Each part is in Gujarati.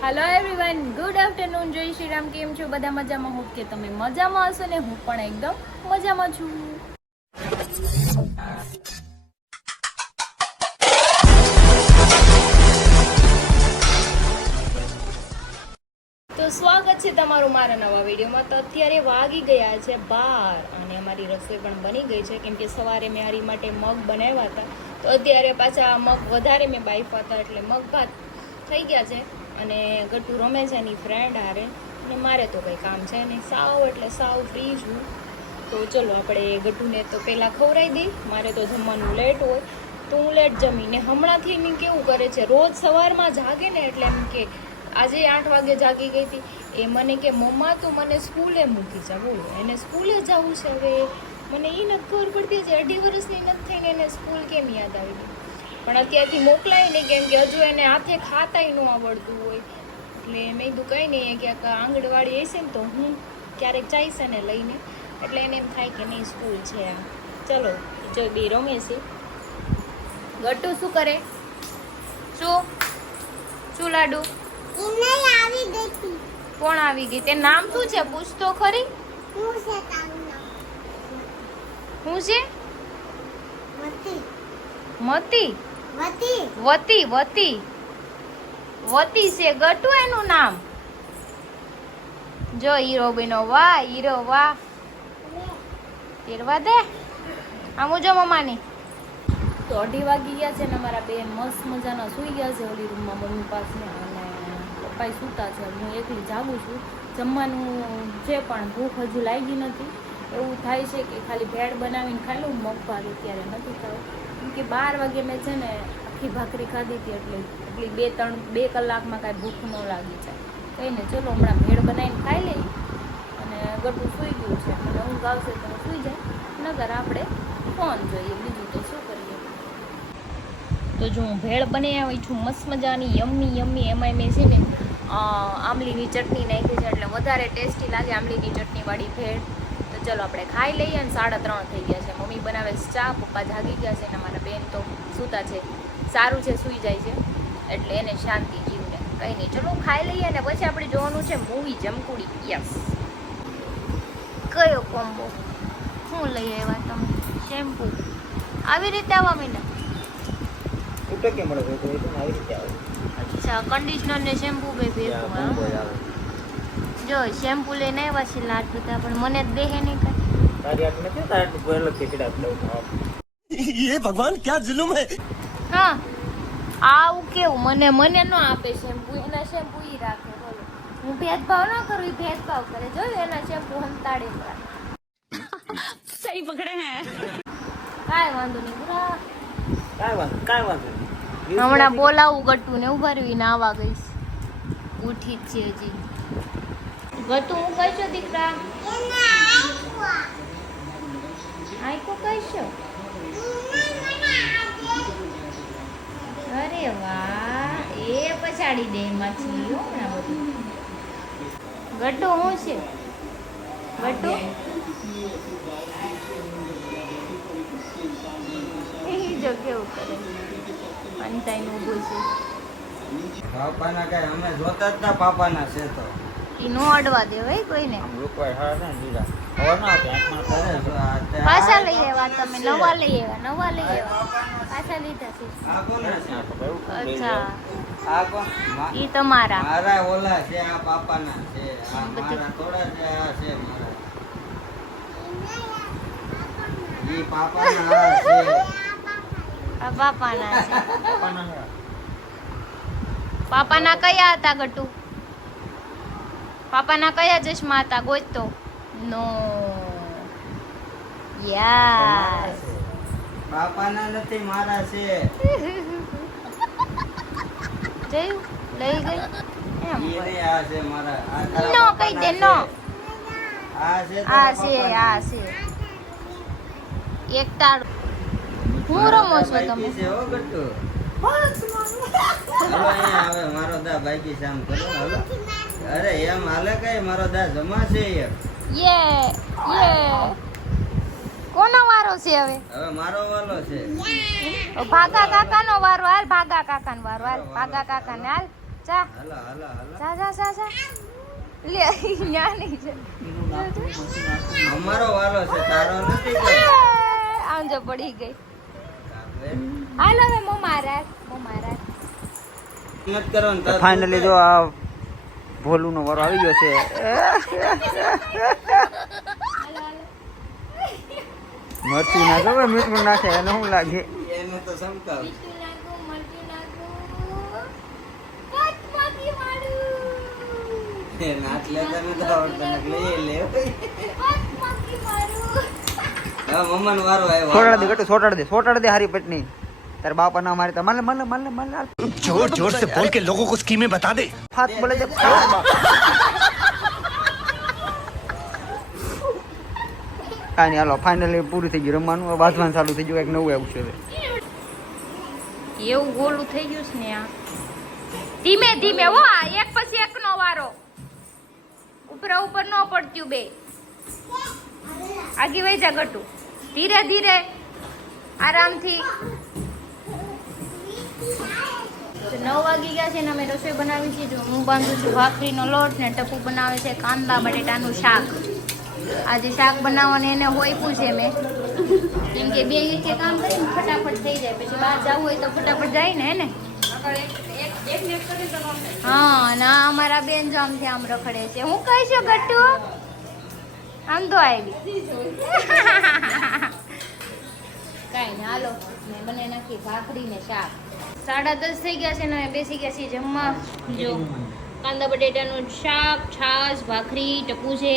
Hello everyone, good afternoon. જય શ્રી રામ. કેમ છો બધા? મજામાં? હોપ કે તમે મજામાં હશો ને હું પણ એકદમ મજામાં છું. તો સ્વાગત છે તમારું મારા નવા વિડીયોમાં. તો અત્યારે વાગી ગયા છે 12 અને અમારી રસોઈ પણ બની ગઈ છે, કેમ કે સવારે મેં હારી માટે મગ બનાવ્યા હતા. તો અત્યારે પાછા મગ વધારે મેં બાફ્યા હતા એટલે મગ ભાત થઈ ગયા છે. અને ગટ્ટુ રમે છે એની ફ્રેન્ડ હારે, અને મારે તો કંઈ કામ છે નહીં, સાવ એટલે સાવ ફ્રી છું. તો ચલો આપણે ગટ્ટુને તો પહેલાં ખવડાવી દઈ. મારે તો જમવાનું લેટ હોય તો હું લેટ જમીને હમણાંથી એમ કેવું કરે છે, રોજ સવારમાં જાગે ને એટલે એમ કે આજે 8 વાગે જાગી ગઈ હતી. એ મને કે મમ્મા તું મને સ્કૂલે મૂકી જા. બોલો, એને સ્કૂલે જવું છે. હવે મને એ નથી ખબર પડતી છે, 2.5 વર્ષની નથી થઈને એને સ્કૂલ કેમ યાદ આવી ગઈ. પણ અત્યારથી મોકલાય નહીં, કેમ કે હજુ એને હાથે ખાતાય ન આવડતું હોય. એટલે મેં કીધું કંઈ નહીં, ક્યાંક આંગણવાડી હશે ને તો હું ક્યારેક જઈશ ને લઈને, એટલે એને એમ થાય કે નહીં સ્કૂલ છે આ. ચલો જો બે રમે છે. ગટ્ટુ શું કરે? શું લાડુ? કોણ આવી ગઈ? તે નામ શું છે? પૂછ તો ખરી. શું છે? મતી વતી વતી વતી છે ગટ્ટુ એનું નામ. જો હીરો બનો. વાહ હીરો વાહ. તેરવા દે આમ જો મમ્માની. તો 2:30 વાગી ગયા છે ને મારા બેન મસ્ત મજાના સૂઈ ગયા છે ઓલી રૂમમાં મમ્મી પાસે, અને પપ્પા સૂતા છે. હું એકલી જાગું છું. જમવાનું છે પણ ભૂખ હજુ લાગી નથી. એવું થાય છે કે ખાલી ભેળ બનાવીને ખાઈ લઉં. મગ ભાત અત્યારે નથી ખાવું, કેમ કે 12 વાગે મેં છે ને આખી ભાખરી ખાધી હતી, એટલે એટલી 2 કલાકમાં કાંઈ ભૂખ ન લાગી જાય. કંઈ ને ચલો હમણાં ભેળ બનાવીને ખાઈ લઈ. અને ગટ્ટુ સૂઈ ગયું છે, અને ઊંઘ આવશે તો સૂઈ જાય, નગર આપણે ફોન જોઈએ. બીજું તો શું કરીએ. તો જો હું ભેળ બનાવી આવી છું મસ્ત મજાની, યમ્મી યમ્મી. એમાંય મેં છે ને આંબલીની ચટણી નાખી છે, એટલે વધારે ટેસ્ટી લાગે આંબલીની ચટણીવાળી ભેળ. તો ચલો આપણે ખાઈ લઈએ. અને 3:30 થઈ ગયા છે. મમ્મી બનાવે છે ચા, પપ્પા જાગી ગયા છે, અને મારા બેન તો સૂતા છે. સારું છે, સૂઈ જાય છે એટલે એને શાંતિ જીવને. કંઈ નહીં, ચલો ખાઈ લઈએ. અને પછી આપણે જોવાનું છે મૂવી જમકુડી. યસ. કયો કોમ્બો? શું લઈ આવ્યા તમે? શેમ્પૂ આવી રીતે આવવા માંડ્યા? અચ્છા, કન્ડિશનર ને શેમ્પુ બે ભેગું. જો શેમ્પુ લઈને આવ્યા છે લાડુ, પણ મને જ દેહે નહીં કઈ. ये भगवान क्या जुल्म है. હા આવું કેવું? મને ન આપે શેમ્પુ, એના શેમ્પુ ઈ રાખે. બોલો, હું ભેદભાવ ન કરું, એ ભેદભાવ કરે. જોયું, એના શેમ્પુ હંતાડે સહી પકડે હે. કાંઈ વાંધો નહીં બુરા. કાંઈ વાંધો હમણાં બોલાવું ગટ્ટુ ને ઉભા રહીને આવા ગઈશ. ઉઠી જ છે હજી. ગટ્ટુ હું કઈ છો દીકરા? આઈકો કઈ છો? અરે વાહ, એ પછાડી દે માછી. હમણાં બધું ગટ્ટુ શું છે? ગટ્ટુ જો કેવું કરે. અંતાઈને ઊભું છે. પાપાના કઈ અમે જોતા જ ના પાપાના છે તો ઈ નો અડવા દે ભાઈ કોઈને. પાછા લઈ આવ્યા તમે? નવા લઈ આવ્યા. પાછા લીધા છે. અચ્છા, આ કોણ? ઈ તમારા. મારા ઓલા છે, આ પાપાના છે. આ મારા થોડા છે, આ છે મારા. ઈ પાપાના છે. આ બાપાના છે. પાપાના કયા હતા ગટ્ટુ? પાપાના કયા ચશ્મા હતા? ગોતતો નો. યસ. પાપાના નથી, મારા છે. જોયું? લઈ ગઈ એમ. ઈ નહીં, આ છે મારા. આ તારા નો કહી દે નો. આ છે આ તારા છે, પાપાના. આ છે. એક તારું. હું રમો છો તમે? બાઈકી છે હો ગટ્ટુ. હાલો અહીંયા આવે મારો દા બાઈકી શામ કરો. હાલો. અરે એમ હાલે કઈ, મારો દા જમા છે એક. યે. કોનો વારો છે હવે? હવે મારો વાલો છે. ભાગા કાકાનો વારો. હાલ ભાગા કાકાનો વારો. હાલ ભાગા કાકાને હાલ. ચા હાલો હાલો હાલો ચા ચા ચા ચા લે ન્યા નહીં છે અમારો વાલો છે તારો નથી કોઈ આમ જો પડી ગઈ હાલો હવે મો મારા મત કરો ને તો ફાઇનલી જો આ ભોલું નો વારો આવી ગયો છે. મરચું ના ખબર મીઠું નાખે એને શું લાગે? એને તો સમકાવ એ નાચ લેતા નથી આવડતું ને લઈ લે હવે મમ્માનો વારો આવ્યો છોટાડ દે ગટુ છોટાડ દે હારી પટની તાર બાપા ના મારે મલ जोर जोर से बोल के लोगों को स्कीमें बता दे. ફાત બોલે છે. કાંઈ હાલો ફાઇનલી પૂરું થઈ ગયું રમવાનું. વાંચવાનું ચાલુ થઈ ગયું. એક નવું આવ્યું છે હવે. એવું ગોલું થઈ ગયું છે ને આ ધીમે ધીમે હો આ એક પછી એક નો વારો ઉપર ઉપર નો પડતું બે આગી વઈ જા ગટુ ધીરે ધીરે આરામથી 9 વાગી ગયા છે ને અમે રસોઈ બનાવી છે. જો હું બાંધું છું ભાખરીનો લોટ ને ટપુ બનાવે છે કાંદા બટેટાનું શાક. આજે શાક બનાવવાનું એને હોય પૂછે મેં કેમ કે બે એક કામ કરીને ફટાફટ થઈ જાય પછી બહાર જવું હોય તો ફટાફટ જાય ને એને હા ના અમારા બેન જો આમથી આમ રખડે છે. હું કહીશું ગટ્ટુ આમ તો આવી કઈ ને હાલો મેં બને નાખી ભાખરી ને શાક. 10:30 થઈ ગયા છે ને અમે બેસી ગયા છીએ જમવા. જો કાંદા બટેટાનું શાક છાશ ભાખરી ટપુ છે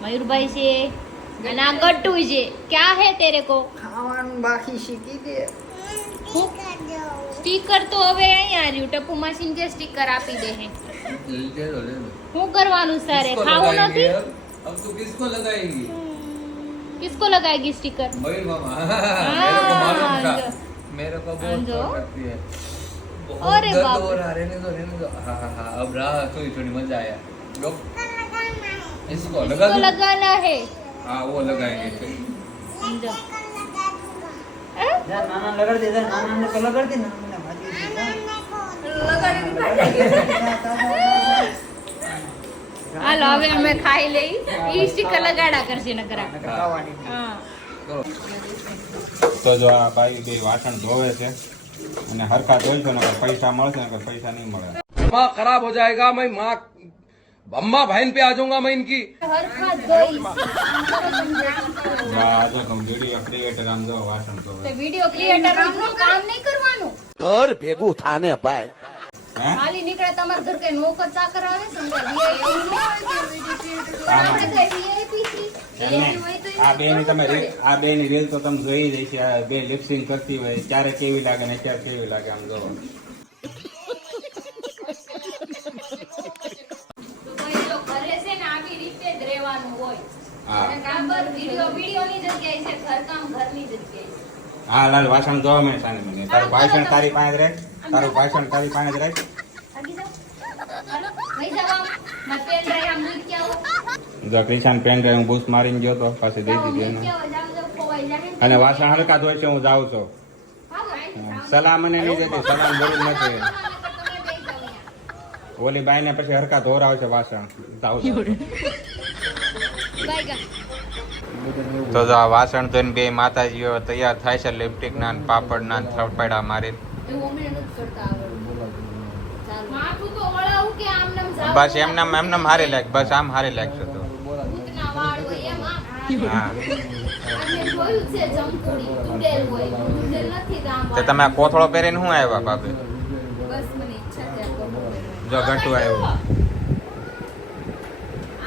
મયુરભાઈ છે અને આ ગટ્ટુ છે. ક્યાં હે તેરે કો ખાવાનું બાકી શીખી દે. સ્ટીકર તો હવે અહીંયા રહ્યું ટપુ માસીન જે સ્ટીકર આપી દે હે શું કરવાનું સારે ખાવું નથી. अब तो किसको लगाएगी? किसको लगाएगी स्टिकर मयूर मामा हाँ, मेरे को बहुत जो। चोट लगती है बहुत अरे दर्द बाप हो रे। रहा है रहने दो हाँ हाँ हाँ अब रहा थोड़ी थोड़ी मजा आया लो इसको लगा इसको दो लगाना है हाँ वो लगाएंगे फिर समझो જા નાના લગાડ દે નાના ને તો લગાડ દે નાના ભાજી હાલો હવે અમે ખાઈ લઈ ઈ સ્ટીકર લગાડા કરશે નકરા ખાવાની હા તો જો આ ભાઈ બે વાસણ ધોવે છે અને હરખા ધોઈ છે ને પૈસા મળશે ને પૈસા નહીં મળે. माँ खराब हो जाएगा मैं माँ अम्मा बहन पे आ जाऊंगा मैं इनकी હરખા ધોઈ આ જો તમે વિડીયો ક્રિએટર આમ જો વાસણ ધોવે. તો વિડિયો ક્રિએટર નું કામ નહીં કરવાનું घर भेगू थाने पाए. હે ખાલી નીકળે તમારા ઘર કે નોકર ચાકર આવે સમજા VIP આપણે કઈ VIP એમ નહીં. આ બે ની તમે આ બે ની રીલ તો તમે જોઈ જ છે. આ બે લિપસિંગ કરતી હોય ત્યારે કેવી લાગે ને અત્યારે કેવી લાગે આમ જો. તો ઘરે છે ને આવી રીતે જ રહેવાનું હોય હા અને કાબર વિડિયોની જગ્યાએ છે ઘરકામ ઘરની જગ્યાએ છે. હા લાલ વાસણ ધોવા મેં સાને મને તારું ભાષણ તારી પાસે રહે તારું ભાષણ તારી પાસે રહે. આગી જાઓ હાલો વઈ જાઓ મત પેન ડ્રાઈવ આમ મૂકી કે આવો જો ક્રિશાન પેન ડ્રાઈવ હું બૂસ્ટ મારીને ગયો તો પાસે દઈ જાઓ દીધી મૂકી એને આવો જાઓ જાઓ ખોવાઈ જાય અને વાસણ હલકા ધોઈ છે હું જાઉં છું. સલાહ મને નહીં દેતી સલાહ જરૂર નથી. તમે બે જાઓ ઓલી બાઈ ને પછી હરકા ધોરાવશે વાસણ જાઉં છું. બાય ગા તો જો આ વાસણ ધોઈને બે માતાજીઓ તૈયાર થાય છે. લિપસ્ટિક ના પાપડ ના થપડા મારી એવું અમે નથી કરતા આવડતું ચાલ માથું તો વળાવું કે આમ નામ જાવ બસ એમને હારી લાગ બસ આમ હારી લાગશે તો ભૂતના વાળ હોય એમ આમ હા આપણે જોયું છે જમકુડી તુડેલ હોય તુડેલ નથી તો આમ તો તમે આ કોથળો પહેરીને શું આવ્યા ભાભી? બસ મને ઈચ્છા છે આ કોનો જો ગટુ આવ્યું.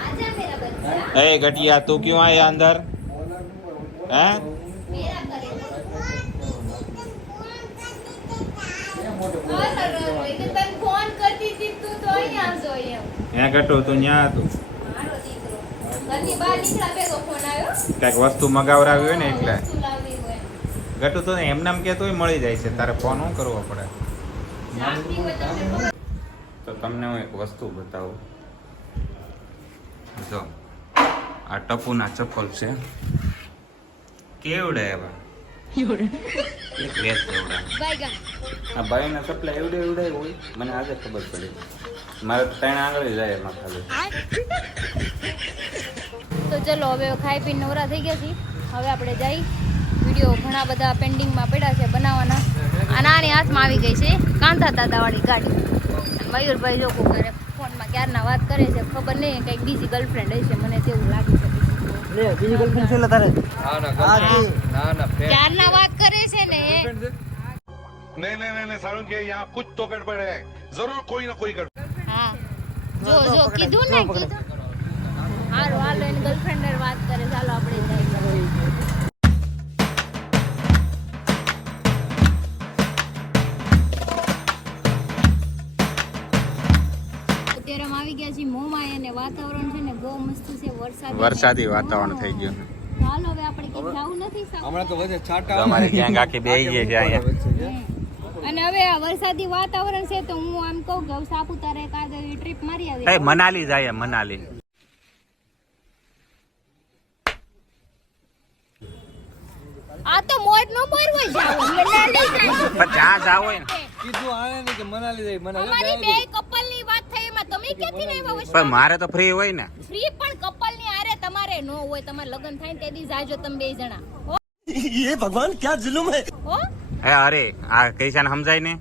આજા મેરા બચ્ચા એ ગટિયા તું ક્यों આયા અંદર હે મેરા કરે તને ફોન કરતી હતી તું તો અહીંયા આવજો એમ હે ગટુ તું ન્યા હતું મારો દીકરો ઘરની બહાર નીકળ્યા ભેગો ફોન આવ્યો કઈક વસ્તુ મગાવરાવી હોય ને એટલે વસ્તુ લાવવી હોય ગટુ તો એમનામ કે તોય મળી જાય છે. તારે ફોન શું કરવો પડે? નાખવી હોય તમને ખબર તો તમને હું એક વસ્તુ બતાવું. જો આ ટપુના ચપ્પલ છે કેવડે એવા ભેંસ જેવડા બાયગા આ ભાઈના સપ્લાય એવડે હોય મને આજે ખબર પડી મારે 3 આંગળી જાય એમાં ખાલી. તો ચલો હવે ખાઈ પીને નવરા થઈ ગયા છીએ. હવે આપણે જઈ વિડીયો ઘણા બધા પેન્ડિંગમાં પડ્યા છે બનાવવાના. આ નાની હાથમાં આવી ગઈ છે કાંતા દાદાવાળી ગાડી. અને મયુરભાઈ લોકો કરે ફોનમાં ક્યારના વાત કરે છે, ખબર નહીં કંઈક બીજી ગર્લફ્રેન્ડ હશે, મને તેવું લાગે છે. બીજી ગર્લફ્રેન્ડ છે તારે? ક્યારના વાત કરે છે ને એ. नहीं सारुण के यहाँ कुछ तो गड़बड़ है जरूर कोई ना कोई गड़बड़. હા જો કીધું ને કીધું. હાલો એની ગર્લફ્રેન્ડ વાત કરે, ચાલો આપણે જઈએ. અત્યારે અમે આવી ગયા છીએ મોમાય અને વાતાવરણ છે ને બહુ મસ્ત છે, વરસાદી વાતાવરણ થઈ ગયું. ચાલો હવે આપણે ક્યાંય જવું નથી હમણાં તો બધે છાંટા અમારી ગેંગ આખી બેહી ગઈ છે અહીંયા. અને હવે આ વરસાદી વાતાવરણ છે તો હું આમ કહું કે સાપુતારા એકાદ ટ્રીપ મારી આવી. એ મનાલી જાય મનાલી. આ તો મોજ નો બોરવો જાવ મનાલી પણ જ્યાં જાવ હોય ને કીધું આને ને કે મનાલી જાય અમારી બે કપલ ની વાત થઈ, એમાં તમે ક્યાંથી નહીં આવ્યા? પણ મારે તો ફ્રી હોય ને. ફ્રી પણ કપલ ની આરે તમારે નો હોય, તમારે લગ્ન થાય ને તે દી જાજો તમે બે જણા હો. ये भगवान क्या जुल्म है. હો હે અરે આ કઈશાને સમજાય ને.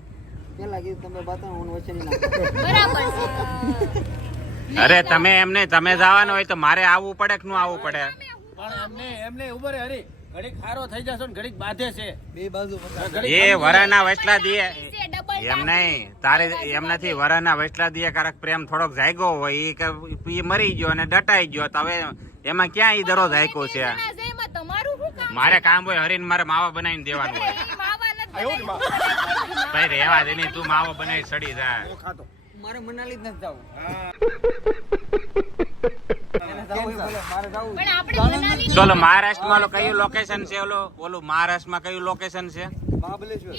પેલા કીધું તમે બાતા હું વચ્ચે નહીં નાખો. બરાબર છે. અરે તમે એમને તમે જવાનું હોય તો મારે આવવું પડે કે ન આવવું પડે? પણ એમને ઉભો રે હરી ઘડીક ખારો થઈ જશો ને ઘડીક બાંધે છે બે બાજુ એ વરાના વચલા દે ડબલ એમ નહીં, તારે એમ નથી. વરાના વચલા દે કારક પ્રેમ થોડોક જાગ્યો હોય એ મરી ગયો અને દટાઈ ગયો, તો હવે એમાં ક્યાં ઈ દરરોજ હાયકો છે? તમારું શું કામ? મારે કામ હોય હરીને મારે માવા બનાવીને દેવાનું હોય. ઈ માવા નથી બનાવી. ભાઈ રેવા દે નહીં, તું માવો બનાવી સડી જાય. મારે મનાલી જ નથી જવું. પણ આપણે મનાલી ચલો મહારાષ્ટ્રમાં કયું લોકેશન છે? ઓલું મહારાષ્ટ્રમાં કયું લોકેશન છે? ઈ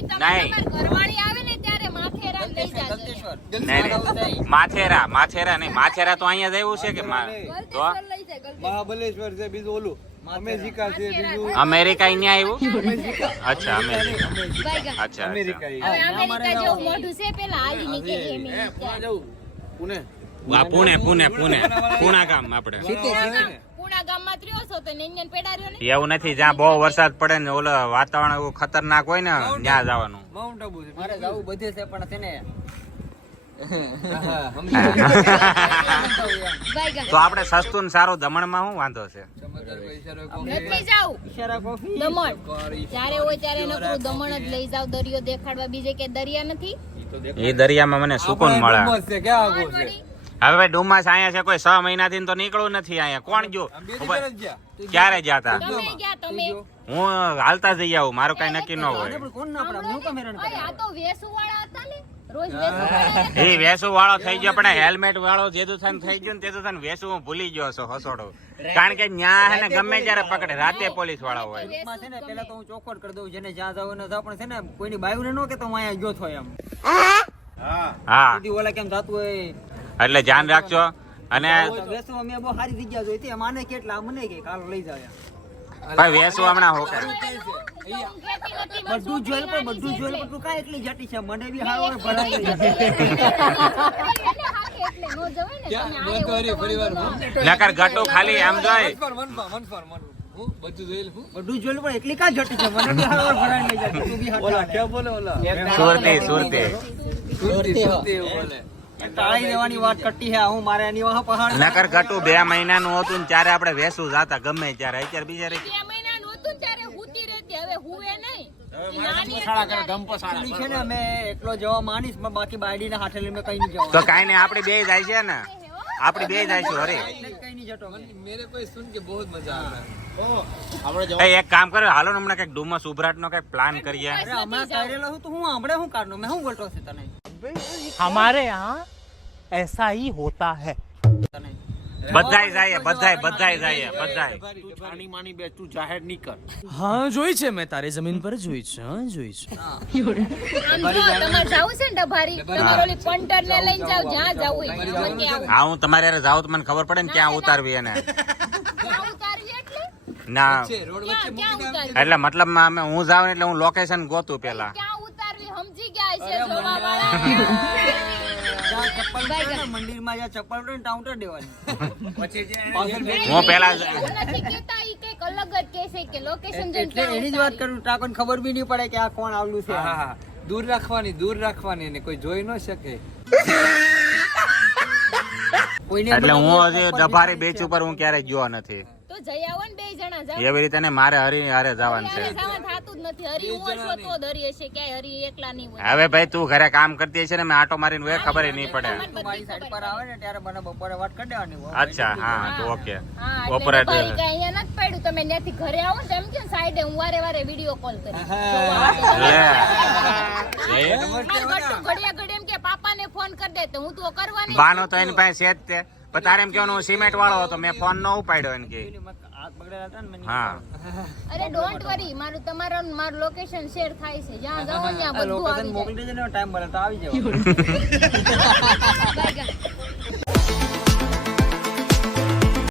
તમે નહીં. તમારી ઘરવાળી આવે ને ત્યારે માથેરાન લઈ જાજો. નહીં માથેરા નહીં, માથેરા તો અહીંયા જ આવ્યું છે કે તો ગલતેશ્વર લઈ જાય, મહાબલેશ્વર છે બીજું ઓલું અમેરિકા છે બીજું અમેરિકા અહીંયા આવ્યું? અચ્છા અમેરિકા. ગલતેશ્વર. અચ્છા હવે અમેરિકા જેવું મોઢું છે પેલા હાલી નીકળી અમેરિકા. પુણા ગામ આપણે. પુણા ગામમાં ત્ર્યો છો તો નેન્યન પેડાર્યો ને. એવું નથી, જ્યાં બહુ વરસાદ પડે ને ઓલો વાતાવરણ એવું ખતરનાક હોય ને ત્યાં જવાનું. માઉન્ટ આબુ છે મારે જવું બધે છે પણ છે ને બાયગા. તો આપણે સસ્તું ને સારું દમણમાં શું વાંધો છે? નથી જાવ દમણ. જ્યારે હોય ત્યારે નકરું દમણ જ લઈ જાવ, દરિયો દેખાડવા. બીજે કે દરિયા નથી. એ દરિયામાં મને સુકૂન મળે. છે ક્યાં આગળ છે વળી. હવે ભાઈ ડુમાસ અહીંયા છે, કોઈ 6 મહિનાથી તો નીકળવું નથી અહીંયા. કોણ જો ક્યારે ગયા તા? તમે ગયા તમે. હું હાલતા જઈ આવું, મારું કઈ નક્કી ન હોય. કોણ ના પડે હું કેમ હેરાન અરે આ તો વેસુવાળા હતા ને, રોજ વેસુવાળા. એ વેસુ વાળો થઈ ગયો, પણ હેલ્મેટ વાળો જેદું થાય થઈ ગયું ને તેદું થાય વેસુ હું ભૂલી ગયો છું હસોડો. કારણ કે ન્યા હે ને ગમે ત્યારે પકડે, રાતે પોલીસ વાળા હોય. માં છે ને પેલા તો હું ચોખવટ કરી દઉં, જેને જ્યાં જાવ ને જાવ, પણ છે ને કોઈની બાયુને ન કે તો હું અહીંયા ગયો છો એમ. હા સીધી ઓલા કેમ જાતું હોય એટલે ધ્યાન રાખજો. અને વેસો અમે બહુ સારી જગ્યા જોઈ હતી, માને કેટલા મને કે કાલ લઈ જાવ ભાઈ વેસુ હમણાં હોકે બધું જોયેલ પણ બધું જોયેલ પણ તું કાંઈ એટલી જટી છે, મને બી હારો ભરાઈ ગઈ. નકર ગટુ ખાલી આમ જોઈ બધું જોયેલ પણ એટલી કાં જટી છે, મને બી હારો ભરાઈ લઈ જાય. તું બી હાથ બોલે ઓલા સુરતી તાળી દેવાની વાત કરતી હે હું મારે એની વાહ પહાડ નકર ગટુ 2 મહિનાનું હતું ને ત્યારે આપણે વેસુ જાતા ગમે ત્યારે. અત્યારે બિચારી 2 મહિનાનું હતું ને ત્યારે હુતી રહેતી, હવે હુવે નહીં. ઈ નાની પેલી છે ને મેં એકલો જવા માનીશ, પણ બાકી બાયડીને હાથે લઈને કઈ નહીં જવા. તો કાઈ નહીં, આપણે બે જાય છે ને, આપણે બે જઈશું. અરે કઈ નહીં જતો મેરે કોઈ સુન કે बहुत मजा आ એ એક કામ કરો, હાલો ને હમણાં કઈક ડુમસ ઉભરાટ નો કઈક પ્લાન કરીએ. અરે હમણાં કરેલો હું તો હું હમણે હું કાઢનો મેં હું બોલતો છે તને हमारे यहाँ ऐसा ही होता है. બધાય જાય બધાય જાય ठाणी मानी बेच तू जाहिर नहीं कर हाँ જોઈ છે મેં તારી જમીન પર જોઈ છે. આમ જો તમારે જાવું છે ને ડભારી, તમારે ઓલી પંટર ને લઈને જાવ, જ્યાં જાવું હોય મને કે આવું. હા હું તમારે હારે જાઉં તો મને ખબર પડે ને ક્યાં ઉતારવી એને. ક્યાં ઉતારવી એટલે ના ક્યાં ઉતારવી? એટલે મતલબમાં અમે હું જાઉં એટલે હું લોકેશન ગોતું પેલા. ક્યાં ઉતારવી સમજી ગયા છે જોવા વાળા. જ્યાં ચપ્પલ પડે ને, મંદિરમાં જ્યાં ચપ્પલ પડે ને ત્યાં ઉતારી દેવાની. પછી જે હું પેલા એવું નથી કહેતા, ઈ કંઈક અલગ જ કહેશે કે લોકેશન જોઈને એટલે એની જ વાત કરું, ટાકોને ખબર બી નહીં પડે કે આ કોણ આવલું છે. દૂર રાખવાની ને કોઈ જોઈ ન શકે. કોઈને એટલે હું હજી ડભારી બીચ ઉપર હું ક્યારેય ગયો નથી. તો જઈ આવો ને બે જણા જાઓ. એવી રીતે ને મારે હરી હારે જવાનું છે. ત્યારે જવા થાતું જ નથી. હરી ઉંમર તો જ હરી હશે, ક્યાંય હરી એકલા નહીં હોય. હવે ભાઈ તું ઘરે કામ કરતી હશે ને મેં આટો મારીને હોય ખબર નહીં પડે. તું મારી સાઈડ પર આવે ને ત્યારે મને બપોરે વાત કરી દેવાની. અચ્છા હા તો ઓકે. હા, એટલે બપોરે ભાઈ કાંઈ અહીંયા નથી પડ્યું. તમે ત્યાંથી ઘરે આવો ને તો એમ કે સાઈડે હું વારે વિડીયો કોલ કરીશ. ઘડિયા ઘડી એમ કે પાપાને ફોન કરી દે તો હું તો કરવાની જ. બાનો તો એની પાસે છે જ તે પણ તારે એમ કેવાનું સિમેન્ટ વાળો હતો મેં ફોન નો ઉપાડ્યો એને કે હાથ બગડેલા હતા ને મને. હા અરે ડોન્ટ વરી, મારું લોકેશન શેર થાય છે. જ્યાં જાઓ ત્યાં બધું લોકેશન આવી મોકલી દેજે ને, ટાઈમ મળે તો આવી જાવ. જાય.